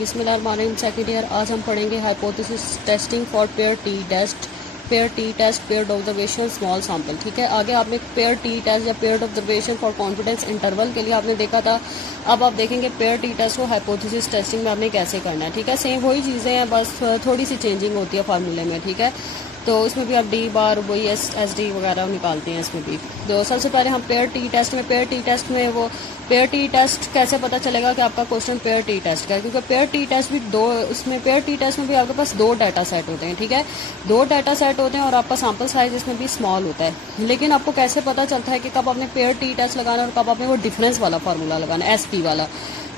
बिस्मिल्लाहिर्रहमानिर्रहीम। Second year. आज हम पढ़ेंगे hypothesis testing for pair T test, paired observation, small sample. ठीक है, आगे आपने पेयर टी टेस्ट या paired observation for confidence interval के लिए आपने देखा था। अब आप देखेंगे पेयर टी टेस्ट को हाइपोथेसिस टेस्टिंग में आपने कैसे करना है। ठीक है, सेम वही चीज़ें हैं, बस थोड़ी सी चेंजिंग होती है फार्मूले में। ठीक है, तो इसमें भी आप डी बार वही एस डी वगैरह निकालते हैं इसमें भी। तो सबसे पहले हम पेयर टी टेस्ट में वो पेयर टी टेस्ट कैसे पता चलेगा कि आपका क्वेश्चन पेयर टी टेस्ट का है, क्योंकि पेयर टी टेस्ट भी दो, इसमें पेयर टी टेस्ट में भी आपके पास दो डाटा सेट होते हैं। ठीक है, दो डाटा सेट होते हैं और आपका सैम्पल साइज इसमें भी स्मॉल होता है। लेकिन आपको कैसे पता चलता है कि कब आपने पेयर टी टेस्ट लगाना और कब आपने वो डिफरेंस वाला फार्मूला लगाना है, एसपी वाला।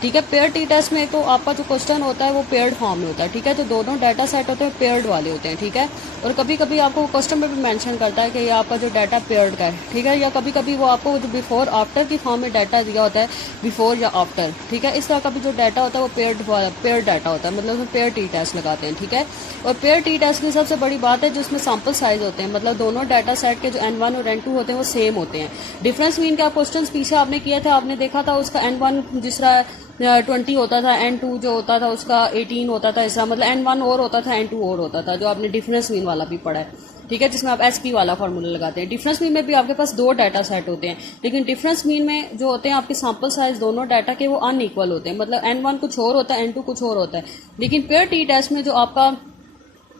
ठीक है, पेयर टी टेस्ट में तो आपका जो क्वेश्चन होता है वो पेयर्ड फॉर्म में होता है। ठीक है, तो दोनों डाटा सेट होते हैं पेयर्ड वाले होते हैं। ठीक है, और कभी कभी आपको क्वेश्चन में भी मेंशन करता है कि ये आपका जो डाटा पेयर्ड का है। ठीक है, या कभी कभी वो आपको जो बिफोर आफ्टर की फॉर्म में डाटा दिया होता है, बिफोर या आफ्टर। ठीक है, इस तरह का भी जो डाटा होता है वो पेयर्ड डाटा होता है, मतलब उसमें पेयर टी टेस्ट लगाते हैं। ठीक है, और पेयर टी टेस्ट की सबसे बड़ी बात है जो उसमें सैम्पल साइज होते हैं, मतलब दोनों डाटा सेट के जो N1 और N2 होते हैं वो सेम होते हैं। डिफरेंस मीन का क्वेश्चन पीछे आपने किया था, आपने देखा था उसका N1 जिस तरह 20 होता था, N2 जो होता था उसका 18 होता था, इसका मतलब N1 और होता था, N2 और होता था, जो आपने डिफरेंस मीन वाला भी पढ़ा है। ठीक है, जिसमें आप एसपी वाला फार्मूला लगाते हैं। डिफरेंस मीन में भी आपके पास दो डाटा सेट होते हैं, लेकिन डिफरेंस मीन में जो होते हैं आपके सैंपल साइज दोनों डाटा के वो अनइक्वल होते हैं, मतलब N1 कुछ और होता है, N2 कुछ और होता है। लेकिन पेयर टी टेस्ट में जो आपका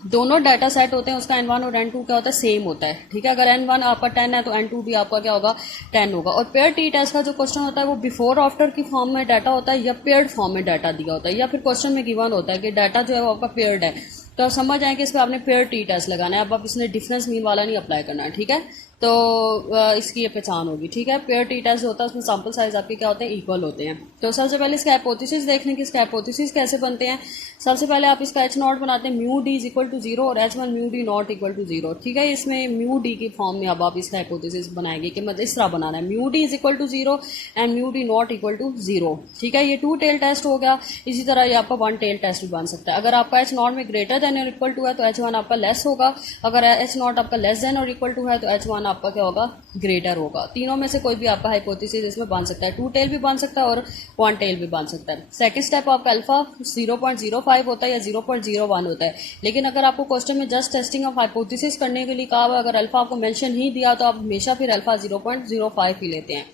दोनों डाटा सेट होते हैं उसका N1 और N2 क्या होता है, सेम होता है। ठीक है, अगर N1 आपका 10 है तो N2 भी आपका क्या होगा, 10 होगा। और पेयर टी टेस्ट का जो क्वेश्चन होता है वो बिफोर आफ्टर की फॉर्म में डाटा होता है या पेयर्ड फॉर्म में डाटा दिया होता है, या फिर क्वेश्चन में गिवन होता है कि डाटा जो है वो आपका पेयर्ड है, तो समझ आए कि इस पर आपने पेयर टी टेस्ट लगाना है। अब आप इसमें डिफरेंस मीन वाला नहीं अप्लाई करना है। ठीक है, तो इसकी ये पहचान होगी। ठीक है, पेयर टी टेस्ट होता है उसमें सैंपल साइज आपके क्या होते हैं, इक्वल होते हैं। तो सबसे पहले इसका हाइपोथेसिस देख लें कि इसके हाइपोथेसिस कैसे बनते हैं। सबसे पहले आप इसका H0 बनाते हैं, mu D is equal to 0 और H1 mu D not equal to 0। ठीक है, इसमें म्यू डी की फॉर्म में अब आप इसका हाइपोथेसिस बनाएंगे कि मतलब इस तरह बनाना है, mu D is equal to 0 and mu D not equal to 0। ठीक है, ये 2 टेल टेस्ट हो गया। इसी तरह ये आपका 1 टेल टेस्ट भी बन सकता है। अगर आपका H0 में ग्रेटर देन और इक्वल टू है तो H1 आपका लेस होगा, अगर H0 आपका लेस देन और इक्वल टू है तो H1 आपका क्या होगा, ग्रेटर होगा। तीनों में से कोई भी आपका हाइपोथेसिस इसमें बन सकता है, 2 टेल भी बन सकता है और 1 टेल भी बन सकता है। सेकंड स्टेप आपका अल्फा 0.05 होता है या 0.01 होता है। लेकिन अगर आपको क्वेश्चन में जस्ट टेस्टिंग ऑफ हाइपोथेसिस करने के लिए कहा हुआ, अगर अल्फा आपको मेंशन ही दिया तो आप हमेशा फिर अल्फा 0.05 ही लेते हैं।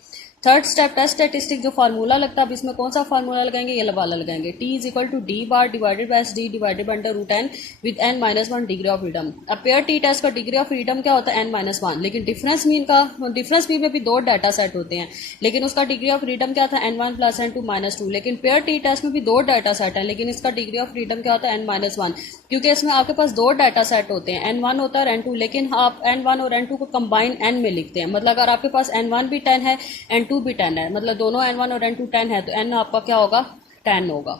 थर्ड स्टेप टेस्ट स्टैटिस्टिक, जो फार्मूला लगता है, अब इसमें कौन सा फार्मूला लगाएंगे, ये वाला लगाएंगे, T is equal to D bar divided by D divided by under root N with n minus 1 degree of freedom. अब पेयर टी टेस्ट का डिग्री ऑफ फ्रीडम क्या होता है, n माइनस 1। लेकिन डिफरेंस मीन में भी दो डाटा सेट होते हैं, लेकिन उसका डिग्री ऑफ फ्रीडम क्या था, n1 प्लस n2 माइनस 2। लेकिन पेयर टी टेस्ट में भी दो डाटा सेट है, लेकिन इसका डिग्री ऑफ फ्रीडम क्या होता है, n माइनस 1, क्योंकि इसमें आपके पास दो डाटा सेट होते हैं, n1 होता है और n2। लेकिन आप n1 और n2 को कंबाइन n में लिखते हैं, मतलब अगर आपके पास n1 भी 10 है, n2 भी 10 है, मतलब दोनों N1 और N2 10 है, तो N आपका क्या होगा, 10 होगा।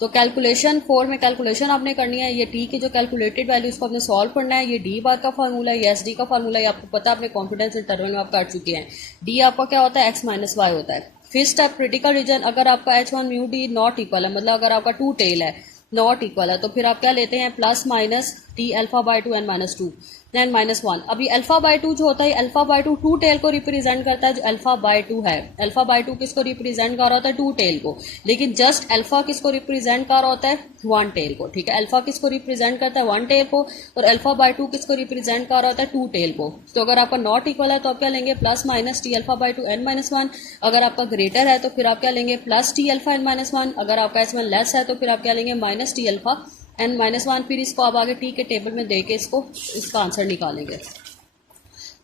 तो कैलकुलेशन 4 में कैलकुलेशन आपने करनी है। ये टी की जो कैलकुलेटेड वैल्यू उसको आपने सॉल्व करना है। ये डी बार का फार्मूला है, ये एस डी का फार्मूला है, आपको पता है, अपने कॉन्फिडेंस इंटरवल में आप कर चुके हैं। डी आपका क्या होता है, एक्स माइनस वाई होता है। फिर स्टेप क्रिटिकल रीजन, अगर आपका H1 mu D not equal है, मतलब अगर आपका 2 टेल है, नॉट इक्वल है, तो फिर आप क्या लेते हैं, plus minus T alpha by 2 n minus 2 n minus 1। अभी अल्फा बाय 2 जो होता है, अल्फा बाय 2 2 टेल को रिप्रेजेंट करता है, जो अल्फा बाय 2 है। अल्फा बाय 2 किसको रिप्रेजेंट कर रहा होता है, 2 टेल को। लेकिन जस्ट अल्फा किसको रिप्रेजेंट कर रहा होता है, 1 टेल को। ठीक है, अल्फा किसको रिप्रेजेंट करता है, 1 टेल को, और अल्फा बाय 2 किसको रिप्रेजेंट कर रहा होता है, 2 टेल को। तो अगर आपका नॉट इक्वल है तो आप क्या लेंगे, plus minus T alpha by 2 n minus 1। अगर आपका ग्रेटर है तो फिर आप क्या लेंगे, plus T alpha n minus 1। अगर आपका H1 लेस है तो फिर आप क्या लेंगे, minus T alpha n minus 1। फिर इसको आप आगे टी के टेबल में दे के इसका आंसर निकालेंगे।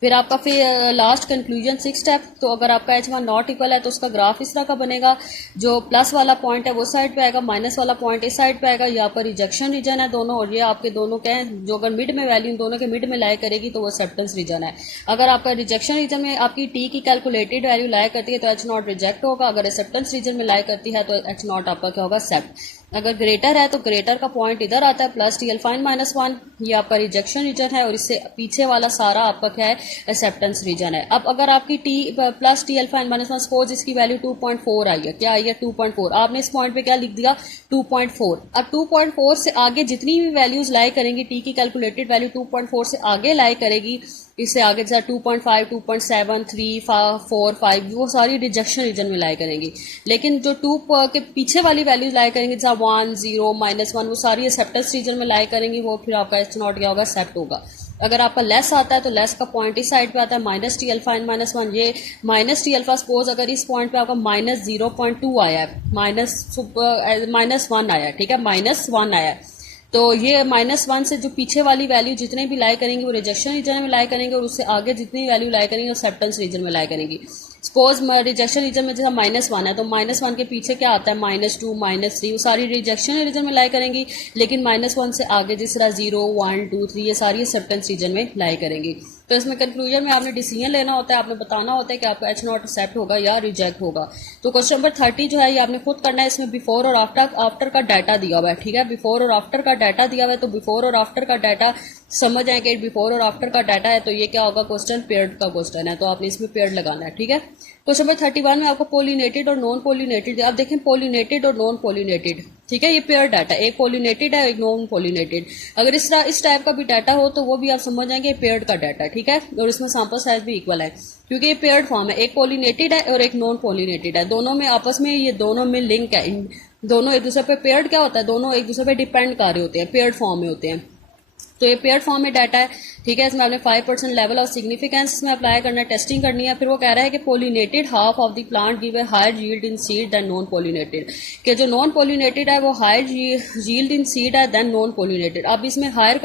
फिर आपका फिर लास्ट कंक्लूजन 6 स्टेप। तो अगर आपका H1 नॉट इक्वल है तो उसका ग्राफ इस तरह का बनेगा, जो प्लस वाला पॉइंट है वो साइड पे आएगा, माइनस वाला पॉइंट इस साइड पे आएगा। यहाँ पर रिजेक्शन रीजन है दोनों, और ये आपके दोनों क्या है, जो अगर मिड में वैल्यू दोनों के मिड में लाई करेगी तो वो एक्सेप्टेंस रीजन है। अगर आपका रिजेक्शन रीजन में आपकी टी की कैलकुलेटेड वैल्यू लाई करती है तो H0 रिजेक्ट होगा, अगर एक्सेप्टेंस रीजन में लाई करती है तो H0 आपका क्या होगा, एक्सेप्ट। अगर ग्रेटर है तो ग्रेटर का पॉइंट इधर आता है, plus T alpha n minus 1, ये आपका रिजेक्शन रीजन है, और इससे पीछे वाला सारा आपका क्या है, एक्सेप्टेंस रीजन है। अब अगर आपकी T plus T alpha N minus one, suppose इसकी वैल्यू 2.4 आई है, क्या आई है 2.4, आपने इस पॉइंट पे क्या लिख दिया 2.4। अब 2.4 से आगे जितनी भी वैल्यूज लाई करेंगी, टी की कैलकुलेटेड वैल्यू 2.4 से आगे लाई करेगी, इससे आगे जैसा 2.5, 2.7, 3, 4, 5 वो सारी रिजेक्शन रीजन में लाई करेंगी। लेकिन जो 2 के पीछे वाली वैल्यूज लाई करेंगी जैसा 1, 0, -1 वो सारी एक्सेप्टेंस रीजन में लाई करेंगी, वो फिर आपका एच नॉट क्या होगा, एक्सेप्ट होगा। अगर आपका लेस आता है तो लेस का पॉइंट इस साइड पे आता है, minus T alpha N minus one, ये माइनस टी अल्फा सपोज अगर इस पॉइंट पे आपका -0.2 आया है, -1 आया है, ठीक है, -1 आया है, तो ये -1 से जो पीछे वाली वैल्यू जितने भी लाई करेंगे वो रिजेक्शन रीजन में लाई करेंगे, और उससे आगे जितनी वैल्यू लाई करेंगे वो एक्सेप्टेंस रीजन में लाई करेंगी। सपोज रिजेक्शन रीजन में जैसा -1 है तो -1 के पीछे क्या आता है, -2, -3 वो सारी रिजेक्शन रीजन में लाई करेंगी, लेकिन -1 से आगे जिस तरह 0, 1, 2, 3 ये सारी एक्सेप्टेंस रीजन में लाई करेंगी। तो इसमें कंक्लूजन में आपने डिसीजन लेना होता है, आपने बताना होता है कि आपका एच नॉट एक्सेप्ट होगा या रिजेक्ट होगा। तो क्वेश्चन नंबर 30 जो है ये आपने खुद करना है, इसमें बिफोर और आफ्टर का डाटा दिया हुआ है, ठीक है, बिफोर और आफ्टर का डाटा दिया हुआ है, तो बिफोर और आफ्टर का डाटा समझ आए कि बिफोर और आफ्टर का डाटा है तो ये क्या होगा, क्वेश्चन पेयर्ड का क्वेश्चन है, तो आपने इसमें पेयर्ड लगाना है, ठीक है। क्वेश्चन नंबर 31 में आपको पोलिनेटेड और नॉन पोलिनेटेड, आप देखें पोलिनेटेड और नॉन पोलिनेटेड, ठीक है, ये पेयर डाटा, एक पोलिनेटेड है एक नॉन पोलिनेटेड। अगर इस टाइप का भी डाटा हो तो वो भी आप समझ जाएंगे पेयर्ड का डाटा, ठीक है, और इसमें सैंपल साइज भी इक्वल है क्योंकि ये पेयर्ड फॉर्म है, एक पोलिनेटेड है और एक नॉन पोलिनेटेड है, दोनों में आपस में ये दोनों में लिंक है, दोनों एक दूसरे पे पेयर्ड क्या होता है, दोनों एक दूसरे पे डिपेंड कर रहे होते हैं, पेयर्ड फॉर्म में होते हैं, तो ये पेयर्ड फॉर्म में डाटा है, ठीक है। इसमें आपने 5% लेवल ऑफ सिग्निफिकेंस इसमें अप्लाई करना है, टेस्टिंग करनी है। फिर वो कह रहा है कि pollinated half of the plant give a higher yield in seed than non pollinated, कि जो नॉन पोलिनेटेड है वो हायर यील्ड इन सीड है देन नॉन पोलिनेटेड। अब इसमें हायर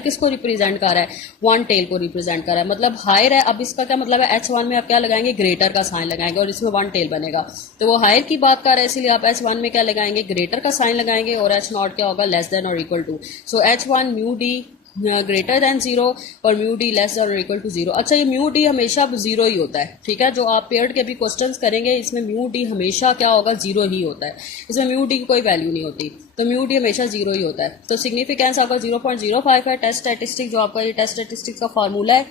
किसको रिप्रेजेंट कर रहा है, वन टेल को रिप्रेजेंट कर रहा है, मतलब हायर है। अब इसका क्या मतलब है, H1 में आप क्या लगाएंगे, ग्रेटर का साइन लगाएंगे और इसमें वन टेल बनेगा, तो वो हायर की बात कर रहा है, इसलिए आप H1 में क्या लगाएंगे, ग्रेटर का साइन लगाएंगे, और H नॉट क्या होगा, लेस देन और equal to. So H1 mu D greater than 0 और म्यू डी लेस देन और इक्वल टू 0। अच्छा, ये म्यू डी हमेशा 0 ही होता है, ठीक है, जो आप पेयर्ड के भी क्वेश्चंस करेंगे इसमें म्यू डी हमेशा क्या होगा, 0 ही होता है, इसमें म्यू डी की कोई वैल्यू नहीं होती, तो म्यू डी हमेशा 0 ही होता है। तो सिग्निफिकेंस आपका 0.05 है। टेस्ट स्टैटिस्टिक जो आपका ये टेस्ट स्टैटिस्टिक्स का फार्मूला है,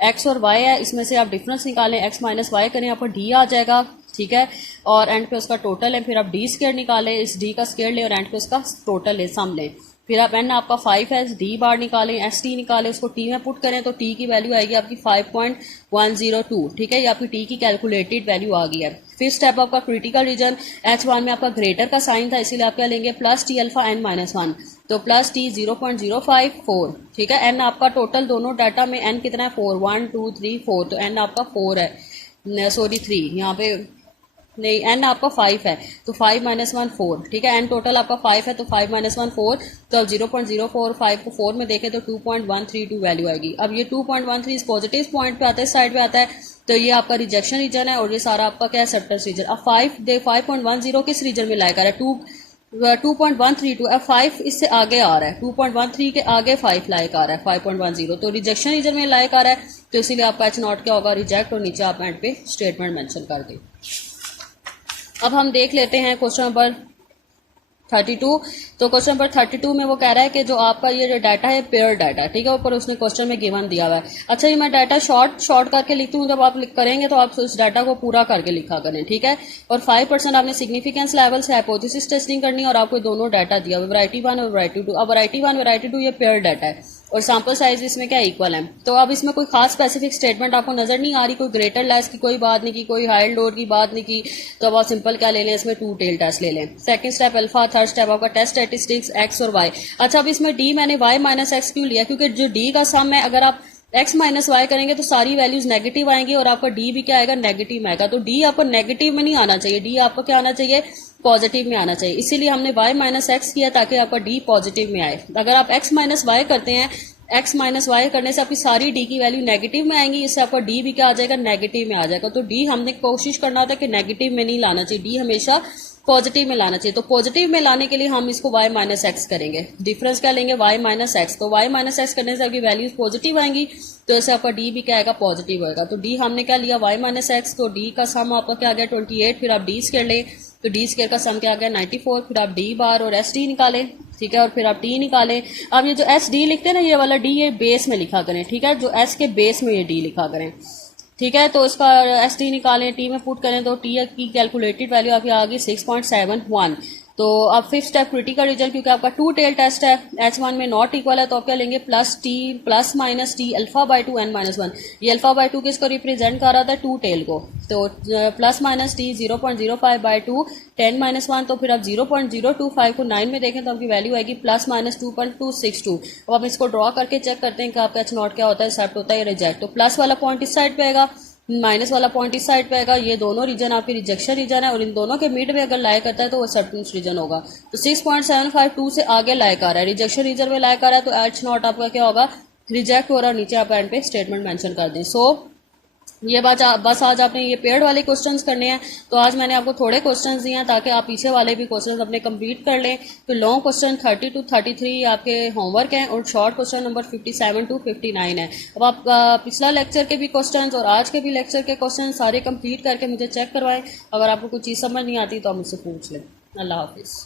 एक्स और वाई है, इसमें से आप डिफरेंस निकालें, एक्स माइनस वाई करें, आपको डी आ जाएगा, ठीक है, और एंड पे उसका टोटल है, फिर आप डी स्क्वायर निकालें, इस डी का स्क्वायर लें और एंड पे उसका टोटल ले सम लें, फिर आप एन आपका 5 है, डी बार निकालें, एस टी निकालें, उसको टी में पुट करें तो टी की वैल्यू आएगी आपकी 5.102, ठीक है, ये आपकी टी की कैलकुलेटेड वैल्यू आ गई है। फिर स्टेप आपका क्रिटिकल रीजन, H1 में आपका ग्रेटर का साइन था इसीलिए आप क्या लेंगे, plus T alpha N minus 1, तो प्लस टी 0.054, ठीक है, एन आपका टोटल दोनों डाटा में एन कितना है 4, 1 2 3 4, तो एन आपका 4 है, सॉरी 3, यहाँ पे नहीं, एन आपका 5 है तो 5 - 1 4, ठीक है, एन टोटल आपका 5 है तो 5 - 1 4, तो अब 0.045 को 4 में देखें तो 2.132 वैल्यू आएगी। अब ये 2.13 इस पॉजिटिव पॉइंट पे आता है, साइड पे आता है, तो ये आपका रिजेक्शन रीजन है और ये सारा आपका क्या है, एक्सेप्टेंस रीजन। अब 5.10 किस रीजन में लाया कर रहा है, 2.132, अब 5 इससे आगे आ रहा है, 2.13 के आगे 5 लाइक आ रहा है, 5.10, तो रिजेक्शन रीजन में लाइक आ रहा है, तो इसीलिए आपका एच नॉट क्या होगा, रिजेक्ट, और नीचे आप एंड पे स्टेटमेंट मेंशन कर दें। अब हम देख लेते हैं क्वेश्चन नंबर 32। तो क्वेश्चन नंबर 32 में वो कह रहा है कि जो आपका ये जो डाटा है पेयर डाटा, ठीक है, ऊपर उसने क्वेश्चन में गिवन दिया हुआ है। अच्छा, ये मैं डाटा शॉर्ट करके लिखती हूँ, जब आप करेंगे तो आप उस डाटा को पूरा करके लिखा करें, ठीक है, और 5% आपने सिग्निफिकेंस लेवल से हाइपोथेसिस टेस्टिंग करनी है, और आपको दोनों डाटा दिया हुआ, वैरायटी 1 और वैरायटी 2। अब वैरायटी 1 वैरायटी 2 ये पेयर डाटा है और सैंपल साइज इसमें क्या इक्वल है, तो अब इसमें कोई खास स्पेसिफिक स्टेटमेंट आपको नजर नहीं आ रही, कोई ग्रेटर लेस की कोई बात नहीं की, कोई हायर लोअर की बात नहीं की, तो अब आप सिंपल क्या ले लें, इसमें 2 टेल टेस्ट ले लें। Second step alpha, third step आपका टेस्ट स्टैटिस्टिक्स एक्स और वाई। अच्छा, अब इसमें डी मैंने वाई माइनस एक्स क्यों लिया, क्योंकि जो डी का सम है, अगर आप एक्स माइनस वाई करेंगे तो सारी वैल्यूज नेगेटिव आएंगी और आपका डी भी क्या आएगा, नेगेटिव आएगा, तो डी आपको नेगेटिव में नहीं आना चाहिए, डी आपको क्या आना चाहिए, पॉजिटिव में आना चाहिए, इसीलिए हमने y माइनस एक्स किया ताकि आपका d पॉजिटिव में आए। अगर आप x माइनस वाई करते हैं, x माइनस वाई करने से आपकी सारी d की वैल्यू नेगेटिव में आएंगी, इससे आपका d भी क्या आ जाएगा, नेगेटिव में आ जाएगा, तो d हमने कोशिश करना था कि नेगेटिव में नहीं लाना चाहिए, d हमेशा पॉजिटिव में लाना चाहिए। तो पॉजिटिव में लाने के लिए हम इसको y माइनस एक्स करेंगे, डिफरेंस क्या लेंगे, y माइनस एक्स, तो y माइनस एक्स करने से आपकी वैल्यूज पॉजिटिव आएंगी, तो इससे आपका d भी क्या आएगा, पॉजिटिव होगा। तो d हमने क्या लिया, y माइनस एक्स, तो d का सम आपका क्या आ गया 28, फिर आप d स्क्वायर लें तो d स्क्वायर का सम क्या आ गया 94, फिर आप d बार और एस डी निकालें, ठीक है, और फिर आप टी निकालें। अब ये जो एस डी लिखते हैं ना, ये वाला डी ये बेस में लिखा करें, ठीक है, जो एस के बेस में ये डी लिखा करें, ठीक है। तो इसका एस टी निकालें, टी में पुट करें तो टी की कैलकुलेटेड वैल्यू आपकी आ गई 6.71। तो अब फिफ्थ स्टेप क्रिटिकल रीजन, क्योंकि आपका टू टेल टेस्ट है, H1 में नॉट इक्वल है, तो आप क्या लेंगे plus T plus minus T alpha by two n minus one. ये अल्फा बाई टू किसको रिप्रेजेंट कर रहा था, टू टेल को, तो plus minus T 0.05 by two 10 minus one. तो फिर आप 0.025 को 9 में देखें तो आपकी वैल्यू आएगी प्लस माइनस 2.262। अब आप इसको ड्रॉ करके चेक करते हैं कि आपका H नॉट क्या होता है, एक्सेप्ट होता है या रिजेक्ट। तो प्लस वाला पॉइंट इस साइड पे आएगा, माइनस वाला पॉइंट इस साइड पे आएगा। ये दोनों रीजन आपके रिजेक्शन रीजन है, और इन दोनों के मिड में अगर लाइक करता है तो वो एक्सेप्टेंस रीजन होगा। तो 6.752 से आगे लाइक आ रहा है, रिजेक्शन रीजन में लाइक आ रहा है, तो H नॉट आपका क्या होगा, रिजेक्ट हो रहा है। नीचे आप एंड पे स्टेटमेंट मेंशन कर दें। सो ये बस आज आपने ये पेयर्ड वाले क्वेश्चंस करने हैं। तो आज मैंने आपको थोड़े क्वेश्चंस दिए हैं ताकि आप पीछे वाले भी क्वेश्चंस अपने कंप्लीट कर लें। तो लॉन्ग क्वेश्चन 30 to 33 आपके होमवर्क हैं, और शॉर्ट क्वेश्चन नंबर 57 to 59 है। अब आप पिछला लेक्चर के भी क्वेश्चंस और आज के भी लेक्चर के क्वेश्चन सारे कंप्लीट करके मुझे चेक करवाएं। अगर आपको कोई चीज़ समझ नहीं आती तो आप मुझसे पूछ लें। अल्लाह हाफिज़।